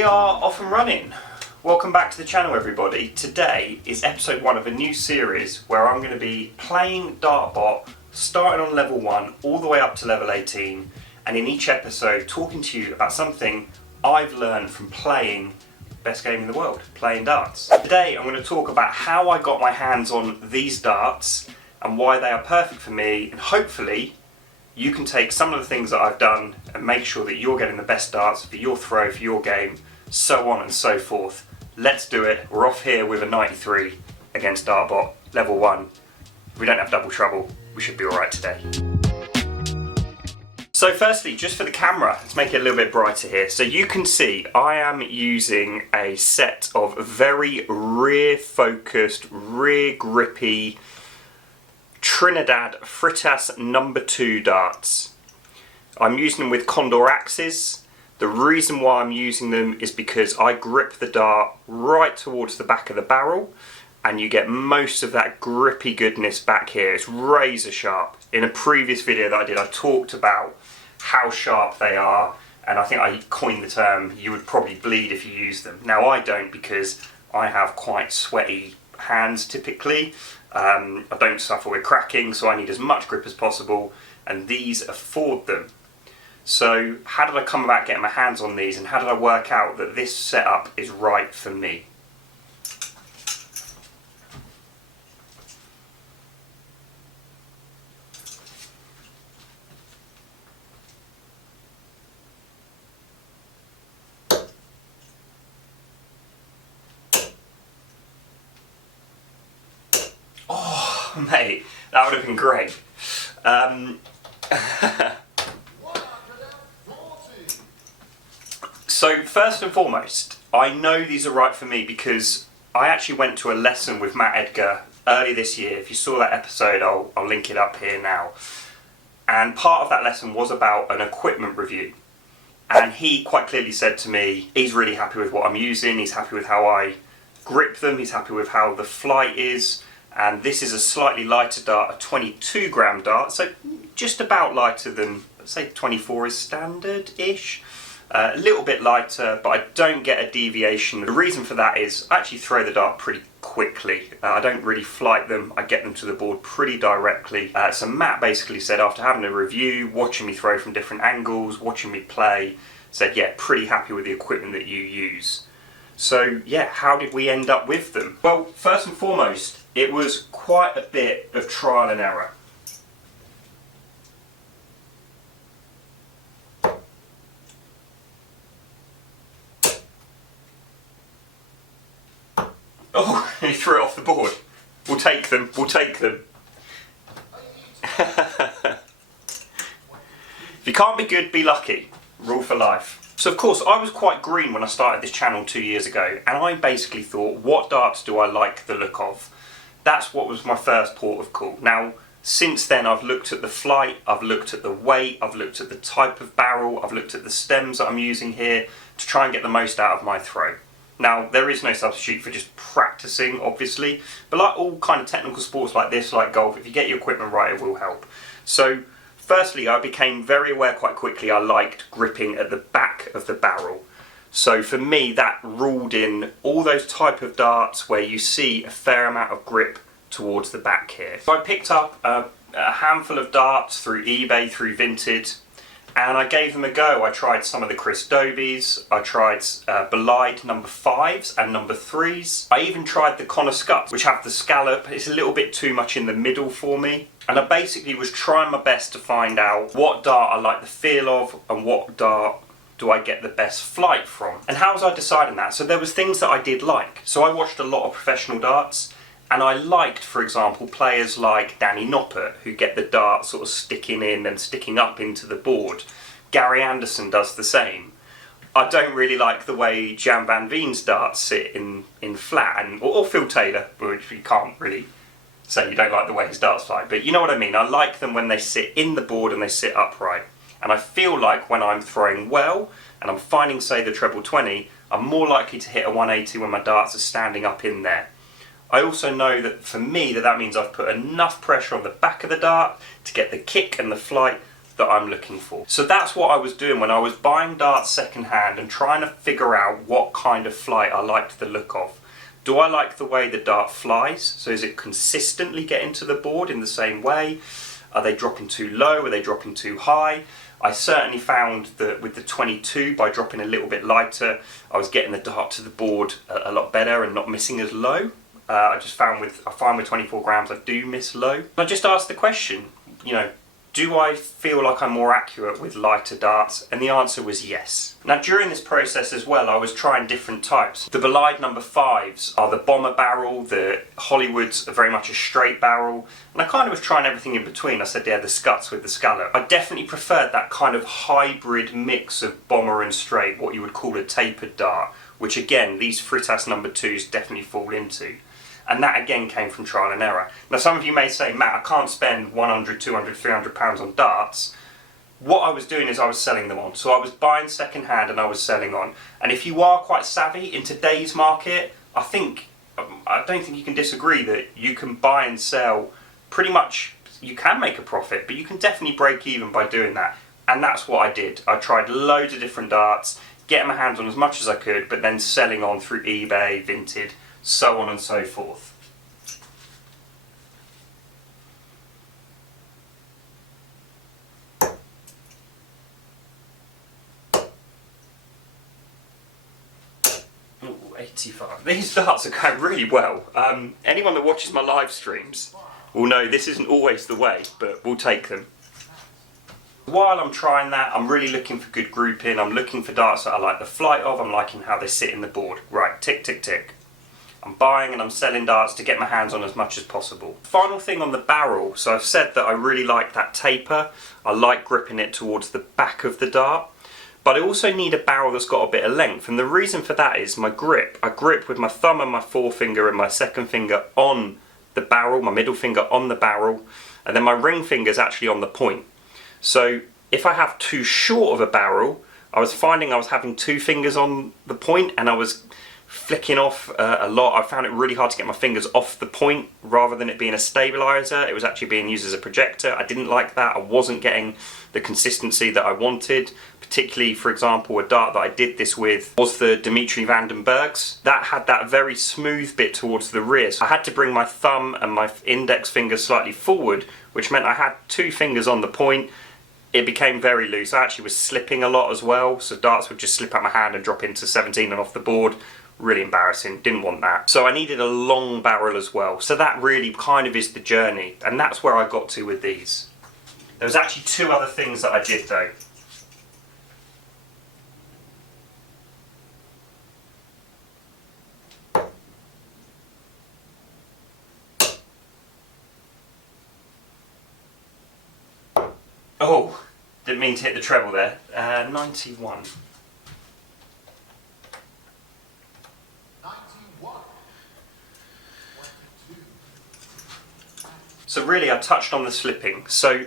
We are off and running. Welcome back to the channel, everybody. Today is episode 1 of a new series where I'm going to be playing Dartbot, starting on level 1 all the way up to level 18, and in each episode talking to you about something I've learned from playing best game in the world, playing darts. Today I'm going to talk about how I got my hands on these darts and why they are perfect for me, and hopefully you can take some of the things that I've done and make sure that you're getting the best darts for your throw, for your game, so on and so forth. Let's do it. We're off here with a 93 against Dartbot, level 1. We don't have double trouble. We should be alright today. So firstly, just for the camera, let's make it a little bit brighter here. So you can see I am using a set of very rear focused, rear grippy Trinidad Fritas number 2 darts. I'm using them with Condor axes. The reason why I'm using them is because I grip the dart right towards the back of the barrel and you get most of that grippy goodness back here. It's razor sharp. In a previous video that I did, I talked about how sharp they are, and I think I coined the term you would probably bleed if you use them. Now I don't, because I have quite sweaty hands typically. I don't suffer with cracking, so I need as much grip as possible, and these afford them. So how did I come about getting my hands on these, and how did I work out that this setup is right for me? Oh, mate, that would have been great. So first and foremost, I know these are right for me because I actually went to a lesson with Matt Edgar early this year. If you saw that episode, I'll link it up here now. And part of that lesson was about an equipment review. And he quite clearly said to me, he's really happy with what I'm using, he's happy with how I grip them, he's happy with how the flight is. And this is a slightly lighter dart, a 22 gram dart, so just about lighter than, let's say 24 is standard-ish. A little bit lighter, but I don't get a deviation. The reason for that is I actually throw the dart pretty quickly. I don't really flight them, I get them to the board pretty directly. So Matt basically said, after having a review, watching me throw from different angles, watching me play, said, yeah, pretty happy with the equipment that you use. So yeah, how did we end up with them? Well, first and foremost, it was quite a bit of trial and error. Oh, he threw it off the board. We'll take them, we'll take them. If you can't be good, be lucky. Rule for life. So of course, I was quite green when I started this channel 2 years ago, and I basically thought, what darts do I like the look of? That's what was my first port of call. Now, since then I've looked at the flight, I've looked at the weight, I've looked at the type of barrel, I've looked at the stems that I'm using here to try and get the most out of my throw. Now, there is no substitute for just practicing, obviously, but like all kind of technical sports like this, like golf, if you get your equipment right, it will help. So, firstly, I became very aware quite quickly I liked gripping at the back of the barrel. So for me, that ruled in all those type of darts where you see a fair amount of grip towards the back here. So I picked up a handful of darts through eBay, through Vinted, and I gave them a go. I tried some of the Chris Dobies, I tried Barrell number 5s and number 3s. I even tried the Connor Scuts, which have the scallop. It's a little bit too much in the middle for me. And I basically was trying my best to find out what dart I like the feel of and what dart do I get the best flight from. And how was I deciding that? So there was things that I did like. So I watched a lot of professional darts, and I liked, for example, players like Danny Noppert, who get the dart sort of sticking in and sticking up into the board. Gary Anderson does the same. I don't really like the way Jan Van Veen's darts sit in flat, or Phil Taylor, which you can't really say you don't like the way his darts fly, but you know what I mean. I like them when they sit in the board and they sit upright. And I feel like when I'm throwing well, and I'm finding, say, the treble 20, I'm more likely to hit a 180 when my darts are standing up in there. I also know that for me, that means I've put enough pressure on the back of the dart to get the kick and the flight that I'm looking for. So that's what I was doing when I was buying darts secondhand and trying to figure out what kind of flight I liked the look of. Do I like the way the dart flies? So is it consistently getting to the board in the same way? Are they dropping too low? Are they dropping too high? I certainly found that with the 22, by dropping a little bit lighter, I was getting the dart to the board a lot better and not missing as low. I find with 24 grams I do miss low. I just asked the question, you know, do I feel like I'm more accurate with lighter darts? And the answer was yes. Now during this process as well, I was trying different types. The Barrell number 5s are the bomber barrel, the Hollywoods are very much a straight barrel, and I kind of was trying everything in between. I said, yeah, the scuts with the scallop. I definitely preferred that kind of hybrid mix of bomber and straight, what you would call a tapered dart, which again, these Fritas number 2s definitely fall into. And that again came from trial and error. Now some of you may say, Matt, I can't spend 100, 200, 300 pounds on darts. What I was doing is I was selling them on. So I was buying second hand and I was selling on. And if you are quite savvy in today's market, I don't think you can disagree that you can buy and sell pretty much, you can make a profit, but you can definitely break even by doing that. And that's what I did. I tried loads of different darts, getting my hands on as much as I could, but then selling on through eBay, Vinted, so on and so forth. Ooh, 85. These darts are going really well. Anyone that watches my live streams will know this isn't always the way, but we'll take them. While I'm trying that, I'm really looking for good grouping. I'm looking for darts that I like the flight of. I'm liking how they sit in the board. Right, tick, tick, tick. I'm buying and I'm selling darts to get my hands on as much as possible. Final thing on the barrel, so I've said that I really like that taper. I like gripping it towards the back of the dart, but I also need a barrel that's got a bit of length, and the reason for that is my grip. I grip with my thumb and my forefinger and my second finger on the barrel, my middle finger on the barrel, and then my ring finger's actually on the point. So if I have too short of a barrel, I was finding I was having two fingers on the point and I was flicking off a lot. I found it really hard to get my fingers off the point rather than it being a stabilizer. It was actually being used as a projector. I didn't like that. I wasn't getting the consistency that I wanted. Particularly, for example, a dart that I did this with was the Dimitri van den Bergh's. That had that very smooth bit towards the rear. So I had to bring my thumb and my index finger slightly forward, which meant I had two fingers on the point. It became very loose. I actually was slipping a lot as well. So darts would just slip out my hand and drop into 17 and off the board. Really embarrassing, didn't want that. So I needed a long barrel as well. So that really kind of is the journey, and that's where I got to with these. There was actually two other things that I did though. Oh, didn't mean to hit the treble there. 91. So really I touched on the slipping. So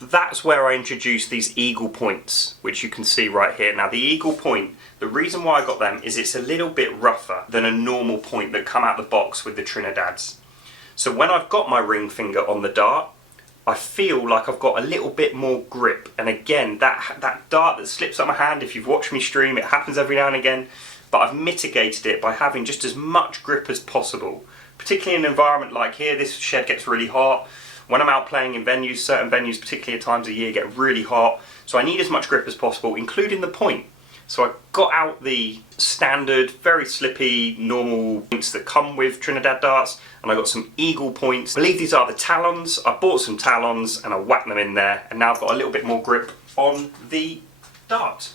that's where I introduced these eagle points, which you can see right here. Now the eagle point, the reason why I got them is it's a little bit rougher than a normal point that come out the box with the Trinidads. So when I've got my ring finger on the dart, I feel like I've got a little bit more grip. And again, that dart that slips out my hand, if you've watched me stream, it happens every now and again, but I've mitigated it by having just as much grip as possible. Particularly in an environment like here, this shed gets really hot. When I'm out playing in venues, certain venues, particularly at times of year, get really hot. So I need as much grip as possible, including the point. So I got out the standard, very slippy, normal points that come with Trinidad darts, and I got some eagle points. I believe these are the talons. I bought some talons and I whacked them in there, and now I've got a little bit more grip on the dart.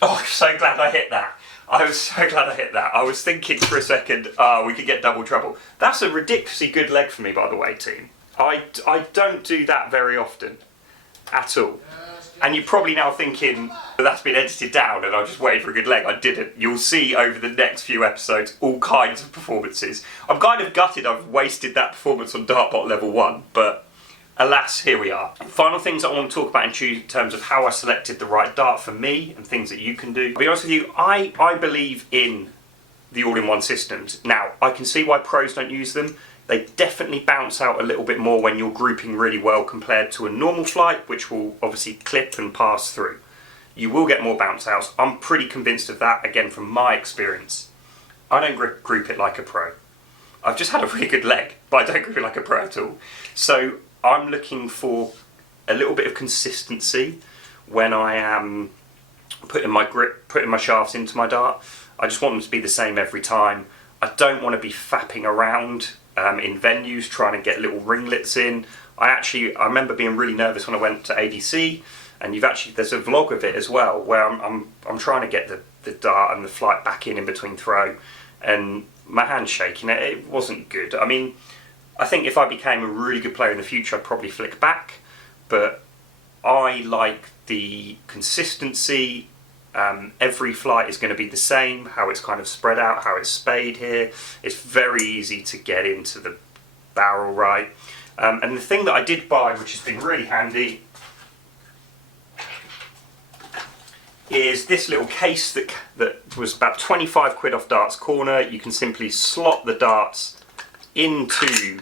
Oh, I'm so glad I hit that. I was so glad I hit that. I was thinking for a second, we could get double trouble. That's a ridiculously good leg for me, by the way, team. I don't do that very often, at all. And you're probably now thinking that that's been edited down and I just waited for a good leg. I didn't. You'll see over the next few episodes all kinds of performances. I'm kind of gutted I've wasted that performance on Dartbot level 1, but alas, here we are. Final things I want to talk about in terms of how I selected the right dart for me and things that you can do. To be honest with you, I believe in the all-in-one systems. Now, I can see why pros don't use them. They definitely bounce out a little bit more when you're grouping really well compared to a normal flight, which will obviously clip and pass through. You will get more bounce outs. I'm pretty convinced of that, again, from my experience. I don't group it like a pro. I've just had a really good leg, but I don't group it like a pro at all. So I'm looking for a little bit of consistency when I am putting my grip, putting my shafts into my dart. I just want them to be the same every time. I don't want to be fapping around in venues trying to get little ringlets in. I remember being really nervous when I went to ADC, and there's a vlog of it as well where I'm trying to get the dart and the flight back in between throw, and my hand's shaking. It wasn't good. I mean, I think if I became a really good player in the future, I'd probably flick back, but I like the consistency. Every flight is going to be the same, how it's kind of spread out, how it's spayed here. It's very easy to get into the barrel right. And the thing that I did buy, which has been really handy, is this little case that was about 25 quid off Darts Corner. You can simply slot the darts into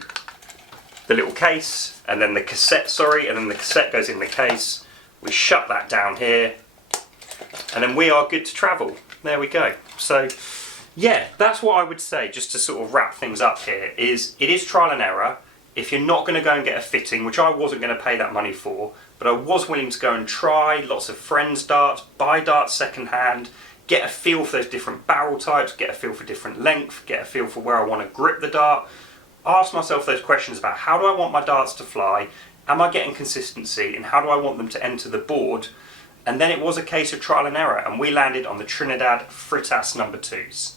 the little case, and then the cassette goes in the case. We shut that down here, and then we are good to travel. There we go. So yeah, that's what I would say, just to sort of wrap things up here, is it is trial and error. If you're not going to go and get a fitting, which I wasn't going to pay that money for, but I was willing to go and try lots of friends' darts, buy darts second hand, get a feel for those different barrel types, get a feel for different length, get a feel for where I want to grip the dart, ask myself those questions about how do I want my darts to fly, am I getting consistency, and how do I want them to enter the board. And then it was a case of trial and error, and we landed on the Trinidad Fritas number 2s.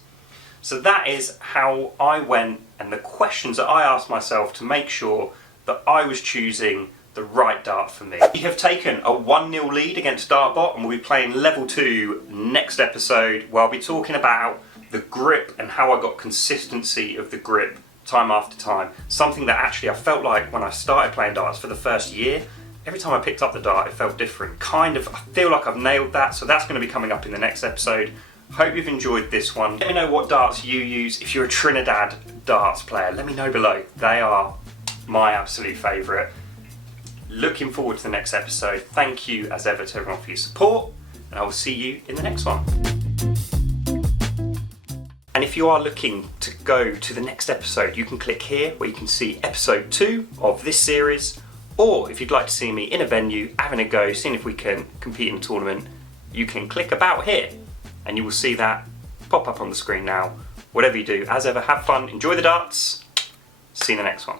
So that is how I went, and the questions that I asked myself to make sure that I was choosing the right dart for me. We have taken a 1-0 lead against Dartbot, and we'll be playing level 2 next episode, where I'll be talking about the grip and how I got consistency of the grip time after time. Something that actually I felt like when I started playing darts for the first year, every time I picked up the dart it felt different. I feel like I've nailed that, so that's going to be coming up in the next episode. Hope you've enjoyed this one. Let me know what darts you use. If you're a Trinidad darts player, let me know below. They are my absolute favourite. Looking forward to the next episode. Thank you as ever to everyone for your support, and I will see you in the next one. And if you are looking to go to the next episode, you can click here where you can see episode 2 of this series, or if you'd like to see me in a venue having a go, seeing if we can compete in a tournament, you can click about here and you will see that pop up on the screen now. Whatever you do, as ever, have fun, enjoy the darts, see you in the next one.